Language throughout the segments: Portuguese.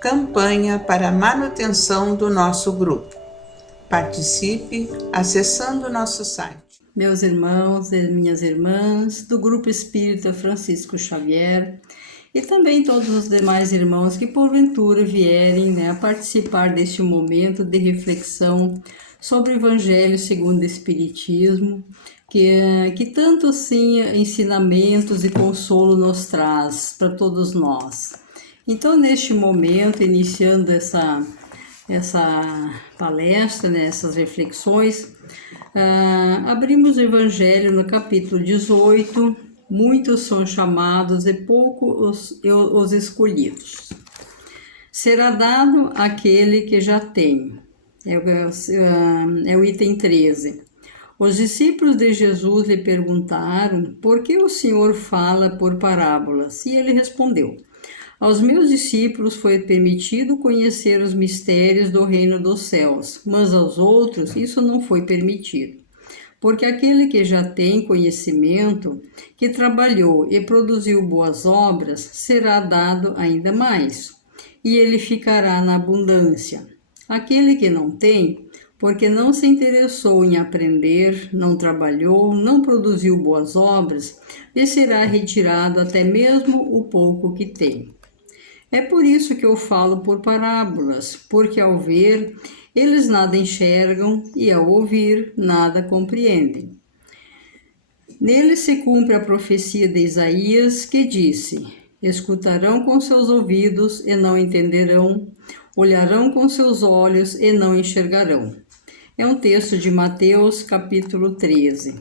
Campanha para a manutenção do nosso grupo. Participe acessando nosso site. Meus irmãos e minhas irmãs do Grupo Espírita Francisco Xavier e também todos os demais irmãos que porventura vierem a participar deste momento de reflexão sobre o Evangelho segundo o Espiritismo, que tanto sim ensinamentos e consolo nos traz para todos nós. Então, neste momento, iniciando essa palestra, essas reflexões, abrimos o Evangelho no capítulo 18, muitos são chamados e poucos os escolhidos. Será dado àquele que já tem. É o item 13. Os discípulos de Jesus lhe perguntaram: por que o Senhor fala por parábolas? E ele respondeu: aos meus discípulos foi permitido conhecer os mistérios do reino dos céus, mas aos outros isso não foi permitido. Porque aquele que já tem conhecimento, que trabalhou e produziu boas obras, será dado ainda mais, e ele ficará na abundância. Aquele que não tem, porque não se interessou em aprender, não trabalhou, não produziu boas obras, lhe será retirado até mesmo o pouco que tem. É por isso que eu falo por parábolas, porque ao ver, eles nada enxergam e ao ouvir, nada compreendem. Nele se cumpre a profecia de Isaías, que disse: escutarão com seus ouvidos e não entenderão, olharão com seus olhos e não enxergarão. É um texto de Mateus, capítulo 13.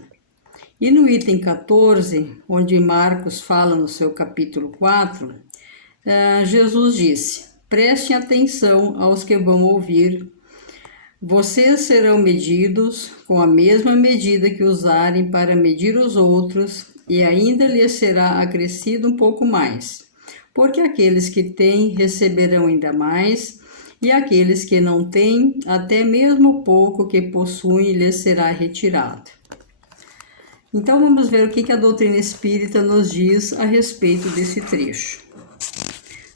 E no item 14, onde Marcos fala no seu capítulo 4, Jesus disse: prestem atenção aos que vão ouvir. Vocês serão medidos com a mesma medida que usarem para medir os outros, e ainda lhes será acrescido um pouco mais. Porque aqueles que têm receberão ainda mais, e aqueles que não têm, até mesmo o pouco que possuem lhes será retirado. Então vamos ver o que a doutrina espírita nos diz a respeito desse trecho.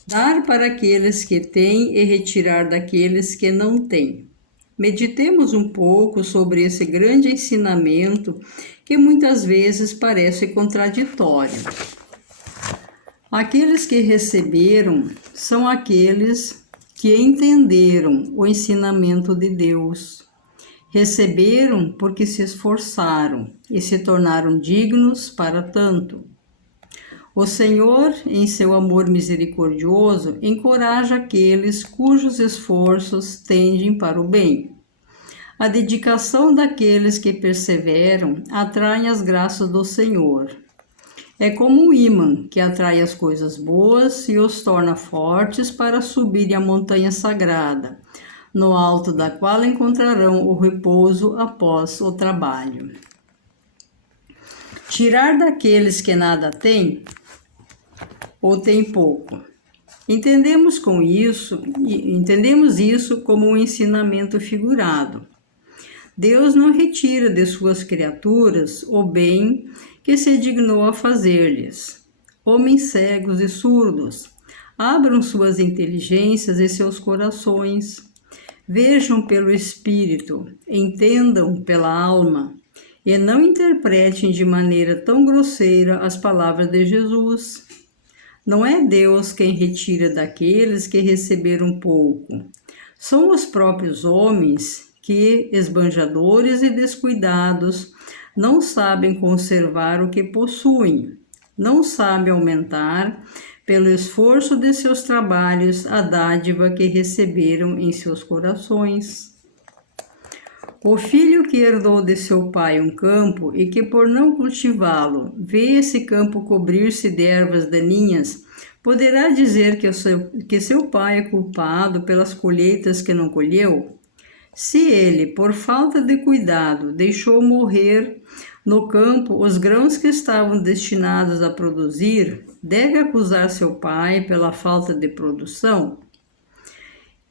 Dar para aqueles que têm e retirar daqueles que não têm. Meditemos um pouco sobre esse grande ensinamento que muitas vezes parece contraditório. Aqueles que receberam são aqueles que entenderam o ensinamento de Deus. Receberam porque se esforçaram e se tornaram dignos para tanto. O Senhor, em seu amor misericordioso, encoraja aqueles cujos esforços tendem para o bem. A dedicação daqueles que perseveram atrai as graças do Senhor. É como um ímã que atrai as coisas boas e os torna fortes para subir a montanha sagrada, no alto da qual encontrarão o repouso após o trabalho. Tirar daqueles que nada têm ou tem pouco. Entendemos isso como um ensinamento figurado. Deus não retira de suas criaturas o bem que se dignou a fazer-lhes. Homens cegos e surdos, abram suas inteligências e seus corações. Vejam pelo espírito, entendam pela alma, e não interpretem de maneira tão grosseira as palavras de Jesus. Não é Deus quem retira daqueles que receberam pouco. São os próprios homens que, esbanjadores e descuidados, não sabem conservar o que possuem, não sabem aumentar, pelo esforço de seus trabalhos, a dádiva que receberam em seus corações. O filho que herdou de seu pai um campo e que, por não cultivá-lo, vê esse campo cobrir-se de ervas daninhas, poderá dizer que seu pai é culpado pelas colheitas que não colheu? Se ele, por falta de cuidado, deixou morrer no campo os grãos que estavam destinados a produzir, deve acusar seu pai pela falta de produção?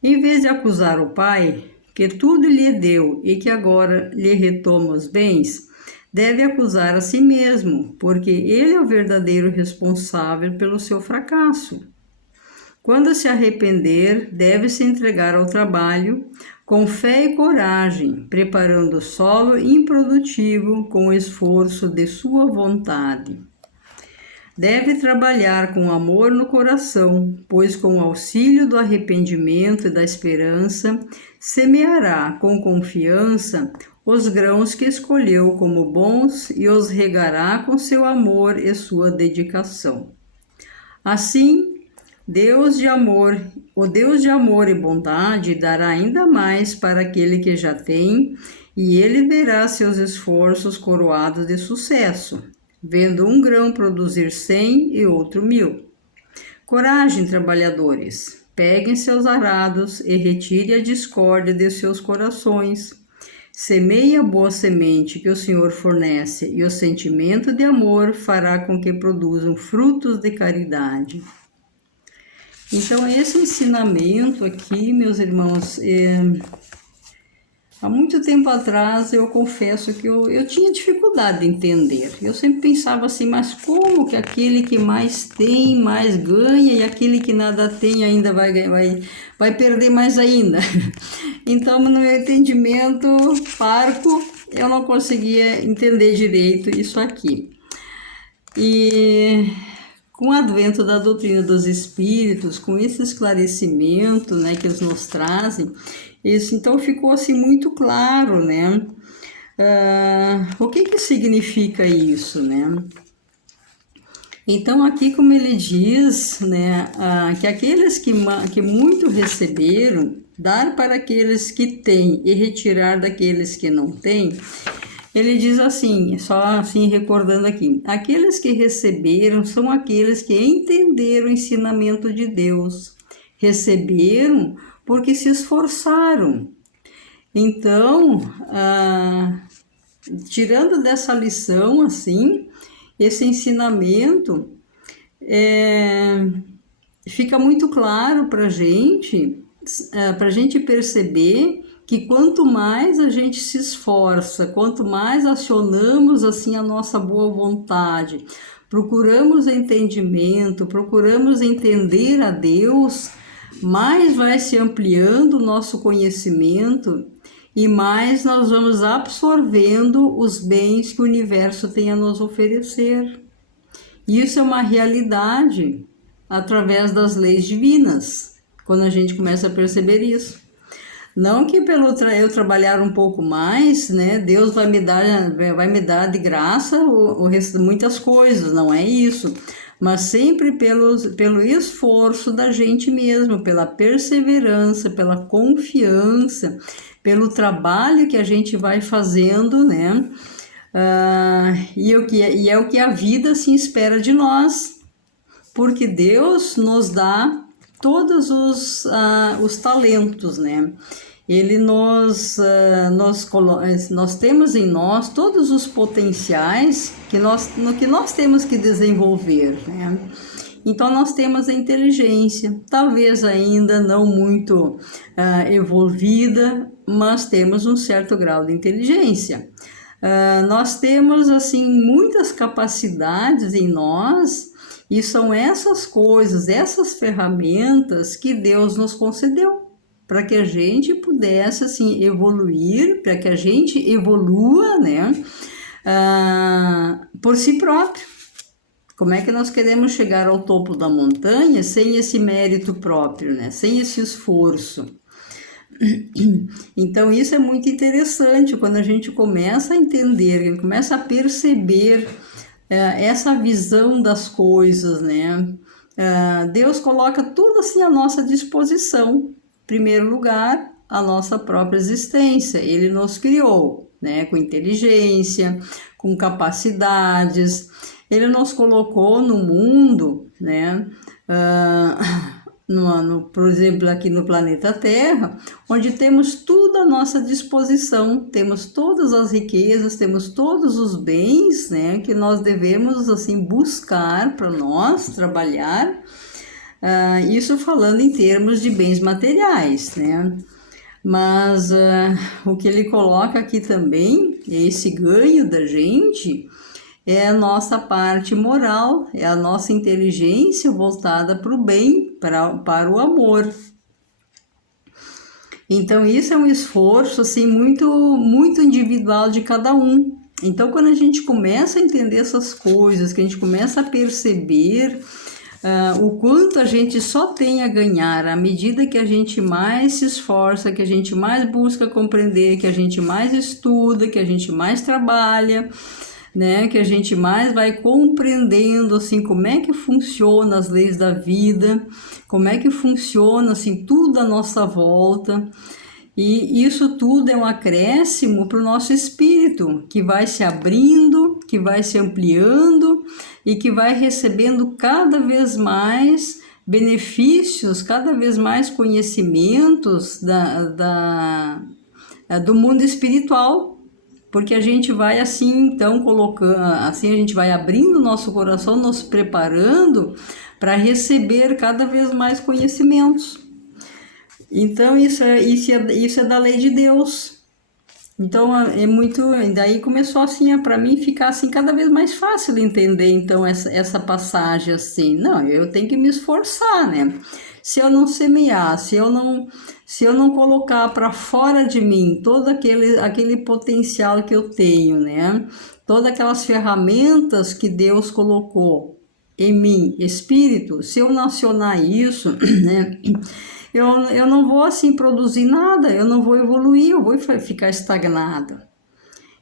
Em vez de acusar o pai, que tudo lhe deu e que agora lhe retoma os bens, deve acusar a si mesmo, porque ele é o verdadeiro responsável pelo seu fracasso. Quando se arrepender, deve se entregar ao trabalho com fé e coragem, preparando o solo improdutivo com o esforço de sua vontade. Deve trabalhar com amor no coração, pois com o auxílio do arrependimento e da esperança, semeará com confiança os grãos que escolheu como bons e os regará com seu amor e sua dedicação. Assim, o Deus de amor e bondade dará ainda mais para aquele que já tem, e ele verá seus esforços coroados de sucesso, vendo um grão produzir 100 e outro 1000. Coragem, trabalhadores, peguem seus arados e retire a discórdia de seus corações. Semeie a boa semente que o Senhor fornece, e o sentimento de amor fará com que produzam frutos de caridade. Então, esse ensinamento aqui, meus irmãos, há muito tempo atrás eu confesso que eu tinha dificuldade de entender. Eu sempre pensava assim, mas como que aquele que mais tem, mais ganha, e aquele que nada tem ainda vai perder mais ainda? Então, no meu entendimento parco, eu não conseguia entender direito isso aqui. E com o advento da doutrina dos espíritos, com esse esclarecimento, né, que eles nos trazem, isso então ficou assim muito claro, né? O que significa isso, né? Então aqui, como ele diz, né, que aqueles que muito receberam, dar para aqueles que têm e retirar daqueles que não têm. Ele diz assim, só assim recordando aqui, aqueles que receberam são aqueles que entenderam o ensinamento de Deus, receberam porque se esforçaram. Então, tirando dessa lição, assim, esse ensinamento, fica muito claro para a gente perceber que quanto mais a gente se esforça, quanto mais acionamos assim a nossa boa vontade, procuramos entendimento, procuramos entender a Deus, mais vai se ampliando o nosso conhecimento e mais nós vamos absorvendo os bens que o universo tem a nos oferecer. Isso é uma realidade através das leis divinas, quando a gente começa a perceber isso. Não que pelo eu trabalhar um pouco mais, né, Deus vai me dar de graça o resto de muitas coisas, não é isso. Mas sempre pelo esforço da gente mesmo, pela perseverança, pela confiança, pelo trabalho que a gente vai fazendo, né? E é o que a vida se espera de nós, porque Deus nos dá todos os talentos, né? Ele nós temos em nós todos os potenciais que nós temos que desenvolver, né? Então nós temos a inteligência, talvez ainda não muito evolvida, mas temos um certo grau de inteligência. Nós temos assim muitas capacidades em nós. E são essas coisas, essas ferramentas que Deus nos concedeu para que a gente pudesse assim evoluir, para que a gente evolua, né, por si próprio. Como é que nós queremos chegar ao topo da montanha sem esse mérito próprio, né, sem esse esforço? Então isso é muito interessante quando a gente começa a entender, começa a perceber essa visão das coisas, né? Deus coloca tudo assim à nossa disposição. Em primeiro lugar, a nossa própria existência. Ele nos criou, né? Com inteligência, com capacidades. Ele nos colocou no mundo, né? Por exemplo, aqui no planeta Terra, onde temos tudo à nossa disposição, temos todas as riquezas, temos todos os bens, né, que nós devemos assim buscar para nós trabalhar, isso falando em termos de bens materiais, né? Mas o que ele coloca aqui também, esse ganho da gente, é a nossa parte moral, é a nossa inteligência voltada para o bem, para o amor. Então isso é um esforço assim muito individual de cada um. Então quando a gente começa a entender essas coisas, que a gente começa a perceber o quanto a gente só tem a ganhar à medida que a gente mais se esforça, que a gente mais busca compreender, que a gente mais estuda, que a gente mais trabalha, né, que a gente mais vai compreendendo assim como é que funciona as leis da vida, como é que funciona assim tudo à nossa volta. E isso tudo é um acréscimo para o nosso espírito, que vai se abrindo, que vai se ampliando e que vai recebendo cada vez mais benefícios, cada vez mais conhecimentos do mundo espiritual. Porque a gente vai assim, então, colocando, assim a gente vai abrindo o nosso coração, nos preparando para receber cada vez mais conhecimentos. Então, isso é da lei de Deus. Então, é muito... Daí começou assim, para mim, ficar assim cada vez mais fácil entender, então, essa passagem assim. Não, eu tenho que me esforçar, né? Se eu não semear, se eu não colocar para fora de mim todo aquele potencial que eu tenho, né? Todas aquelas ferramentas que Deus colocou em mim, espírito, se eu não acionar isso, né? Eu não vou assim produzir nada, eu não vou evoluir, eu vou ficar estagnada.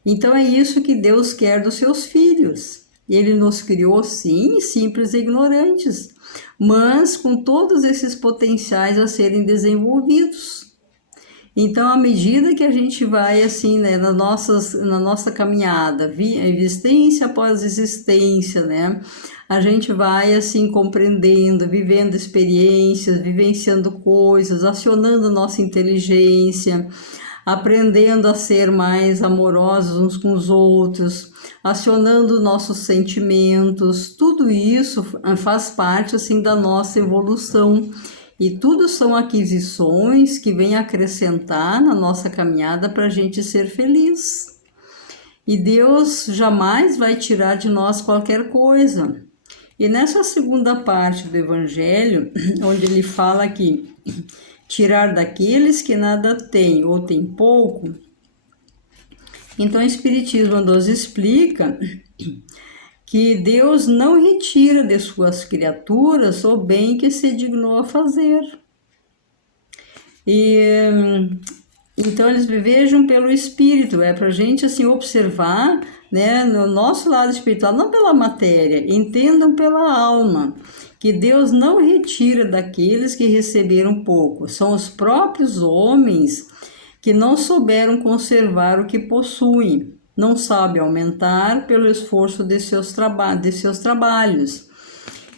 Então é isso que Deus quer dos seus filhos. Ele nos criou sim, simples e ignorantes, mas com todos esses potenciais a serem desenvolvidos. Então, à medida que a gente vai assim, né, na nossa caminhada, existência após existência, né, a gente vai assim compreendendo, vivendo experiências, vivenciando coisas, acionando nossa inteligência, aprendendo a ser mais amorosos uns com os outros, acionando nossos sentimentos. Tudo isso faz parte assim da nossa evolução. E tudo são aquisições que vêm acrescentar na nossa caminhada para a gente ser feliz. E Deus jamais vai tirar de nós qualquer coisa. E nessa segunda parte do Evangelho, onde ele fala que tirar daqueles que nada têm ou têm pouco, então o Espiritismo nos explica que Deus não retira de suas criaturas o bem que se dignou a fazer. E então eles vejam pelo Espírito, é para a gente assim observar, né, no nosso lado espiritual, não pela matéria, entendam pela alma, que Deus não retira daqueles que receberam pouco, são os próprios homens que não souberam conservar o que possuem, não sabem aumentar pelo esforço de seus trabalhos.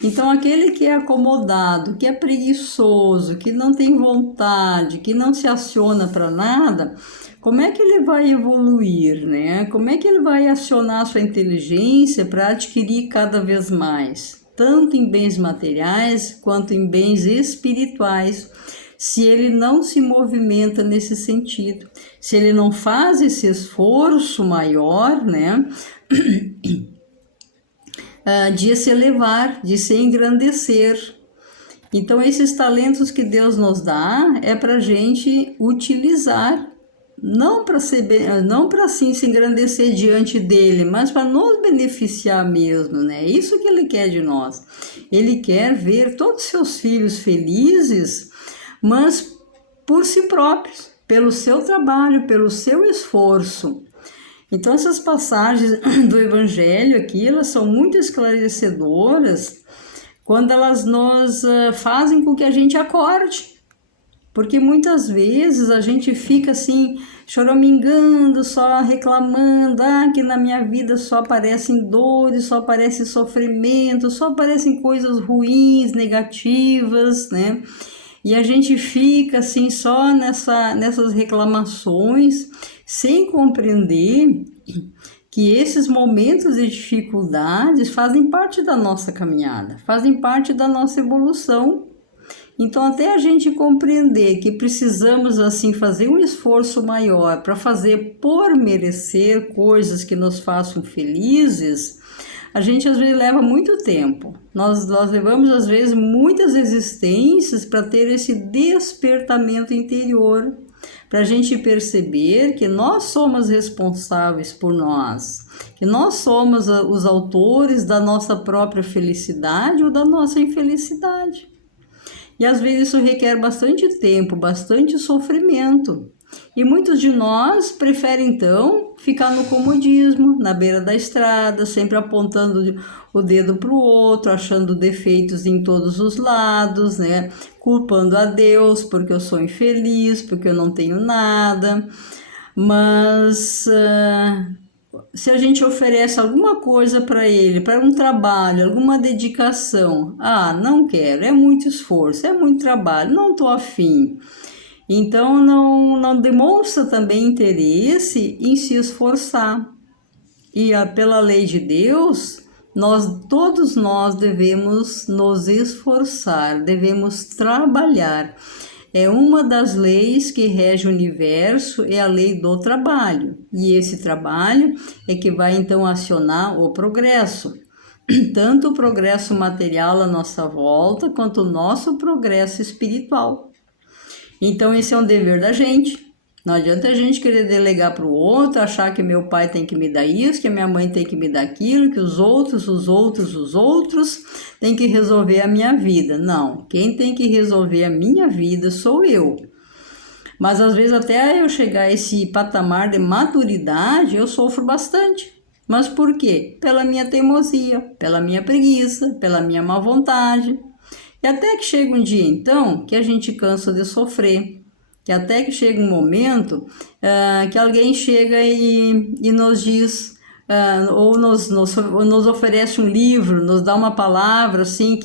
Então, aquele que é acomodado, que é preguiçoso, que não tem vontade, que não se aciona para nada, como é que ele vai evoluir, né? Como é que ele vai acionar sua inteligência para adquirir cada vez mais, tanto em bens materiais quanto em bens espirituais, se ele não se movimenta nesse sentido, se ele não faz esse esforço maior, né? De se elevar, de se engrandecer. Então, esses talentos que Deus nos dá é para a gente utilizar, não para assim se engrandecer diante dele, mas para nos beneficiar mesmo, né? Isso que ele quer de nós. Ele quer ver todos os seus filhos felizes, mas por si próprios, pelo seu trabalho, pelo seu esforço. Então, essas passagens do Evangelho aqui, elas são muito esclarecedoras quando elas nos fazem com que a gente acorde. Porque muitas vezes a gente fica assim, choramingando, só reclamando, que na minha vida só aparecem dores, só aparece sofrimento, só aparecem coisas ruins, negativas, né? E a gente fica assim só nessas reclamações, sem compreender que esses momentos de dificuldades fazem parte da nossa caminhada, fazem parte da nossa evolução. Então, até a gente compreender que precisamos, assim, fazer um esforço maior para fazer por merecer coisas que nos façam felizes, a gente às vezes leva muito tempo. Nós levamos, às vezes, muitas existências para ter esse despertamento interior, para a gente perceber que nós somos responsáveis por nós, que nós somos os autores da nossa própria felicidade ou da nossa infelicidade. E às vezes isso requer bastante tempo, bastante sofrimento. E muitos de nós preferem então ficar no comodismo, na beira da estrada, sempre apontando o dedo para o outro, achando defeitos em todos os lados, né? Culpando a Deus porque eu sou infeliz, porque eu não tenho nada. Mas se a gente oferece alguma coisa para ele, para um trabalho, alguma dedicação, não quero, é muito esforço, é muito trabalho, não estou afim. Então não demonstra também interesse em se esforçar. E pela lei de Deus, todos nós devemos nos esforçar, devemos trabalhar. É uma das leis que rege o universo, é a lei do trabalho. E esse trabalho é que vai então acionar o progresso. Tanto o progresso material à nossa volta, quanto o nosso progresso espiritual. Então esse é um dever da gente. Não adianta a gente querer delegar para o outro, achar que meu pai tem que me dar isso, que minha mãe tem que me dar aquilo, que os outros têm que resolver a minha vida. Não, quem tem que resolver a minha vida sou eu. Mas às vezes até eu chegar a esse patamar de maturidade, eu sofro bastante. Mas por quê? Pela minha teimosia, pela minha preguiça, pela minha má vontade. E até que chega um dia então que a gente cansa de sofrer. Que até que chega um momento que alguém chega e nos diz, ou nos oferece um livro, nos dá uma palavra assim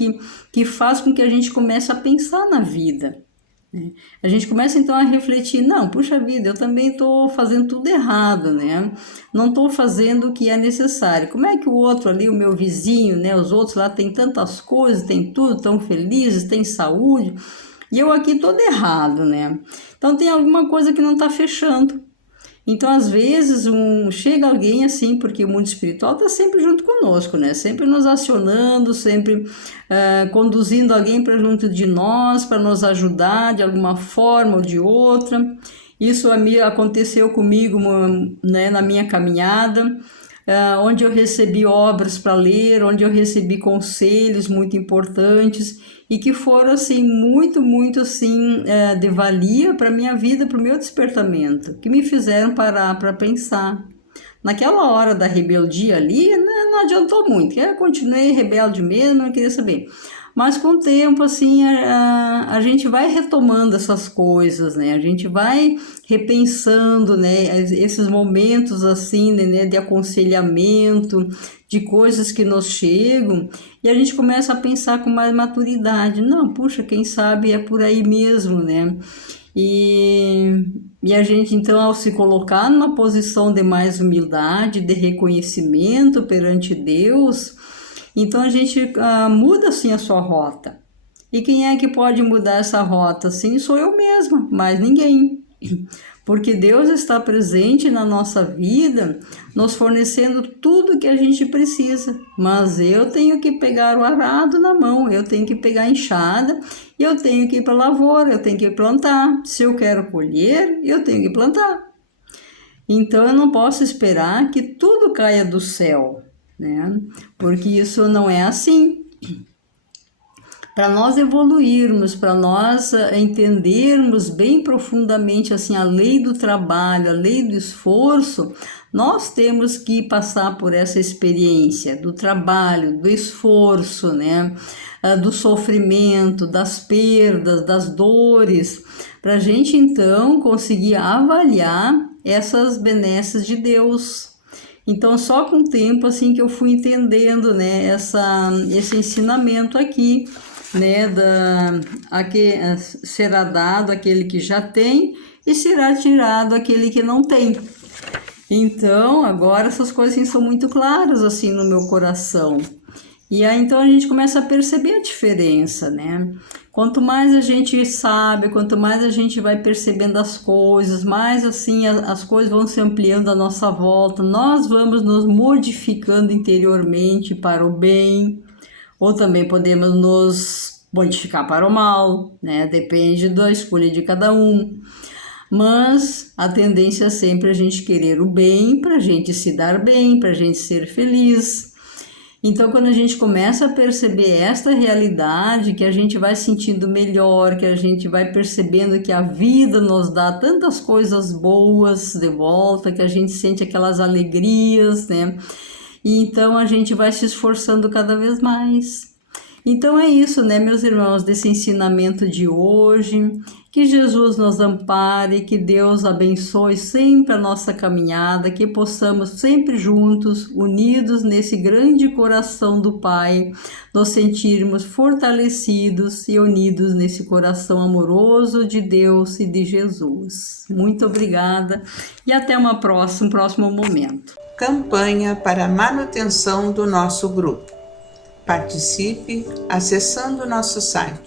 que faz com que a gente comece a pensar na vida. Né? A gente começa então a refletir, não, puxa vida, eu também estou fazendo tudo errado, né? Não estou fazendo o que é necessário. Como é que o outro ali, o meu vizinho, né? Os outros lá têm tantas coisas, têm tudo, estão felizes, têm saúde... E eu aqui todo errado, né? Então tem alguma coisa que não está fechando. Então, às vezes, chega alguém assim, porque o mundo espiritual está sempre junto conosco, né? Sempre nos acionando, sempre conduzindo alguém para junto de nós, para nos ajudar de alguma forma ou de outra. Isso aconteceu comigo, né, na minha caminhada, onde eu recebi obras para ler, onde eu recebi conselhos muito importantes e que foram assim muito assim de valia para minha vida, para o meu despertamento, que me fizeram parar para pensar. Naquela hora da rebeldia ali, né, não adiantou muito, eu continuei rebelde mesmo, não queria saber. Mas com o tempo, assim, a gente vai retomando essas coisas, né? A gente vai repensando, né? Esses momentos, assim, né? De aconselhamento, de coisas que nos chegam, e a gente começa a pensar com mais maturidade. Não, puxa, quem sabe é por aí mesmo, né? E a gente, então, ao se colocar numa posição de mais humildade, de reconhecimento perante Deus... Então a gente muda assim a sua rota. E quem é que pode mudar essa rota? Sim, sou eu mesma, mais ninguém. Porque Deus está presente na nossa vida, nos fornecendo tudo que a gente precisa. Mas eu tenho que pegar o arado na mão, eu tenho que pegar a enxada, eu tenho que ir para a lavoura, eu tenho que plantar. Se eu quero colher, eu tenho que plantar. Então eu não posso esperar que tudo caia do céu. Né? Porque isso não é assim. Para nós evoluirmos, para nós entendermos bem profundamente assim a lei do trabalho, a lei do esforço, nós temos que passar por essa experiência do trabalho, do esforço, né? Do sofrimento, das perdas, das dores, para a gente então conseguir avaliar essas benesses de Deus. Então, só com o tempo, assim, que eu fui entendendo, né, esse ensinamento aqui, né, será dado aquele que já tem e será tirado aquele que não tem. Então, agora essas coisas assim, são muito claras, assim, no meu coração. E aí, então, a gente começa a perceber a diferença, né? Quanto mais a gente sabe, quanto mais a gente vai percebendo as coisas, mais assim as coisas vão se ampliando à nossa volta, nós vamos nos modificando interiormente para o bem, ou também podemos nos modificar para o mal, né? Depende da escolha de cada um. Mas a tendência é sempre a gente querer o bem, para a gente se dar bem, para a gente ser feliz. Então, quando a gente começa a perceber esta realidade, que a gente vai sentindo melhor, que a gente vai percebendo que a vida nos dá tantas coisas boas de volta, que a gente sente aquelas alegrias, né? E então a gente vai se esforçando cada vez mais. Então é isso, né, meus irmãos, desse ensinamento de hoje. Que Jesus nos ampare, que Deus abençoe sempre a nossa caminhada, que possamos sempre juntos, unidos nesse grande coração do Pai, nos sentirmos fortalecidos e unidos nesse coração amoroso de Deus e de Jesus. Muito obrigada e até um próximo momento. Campanha para a manutenção do nosso grupo. Participe acessando nosso site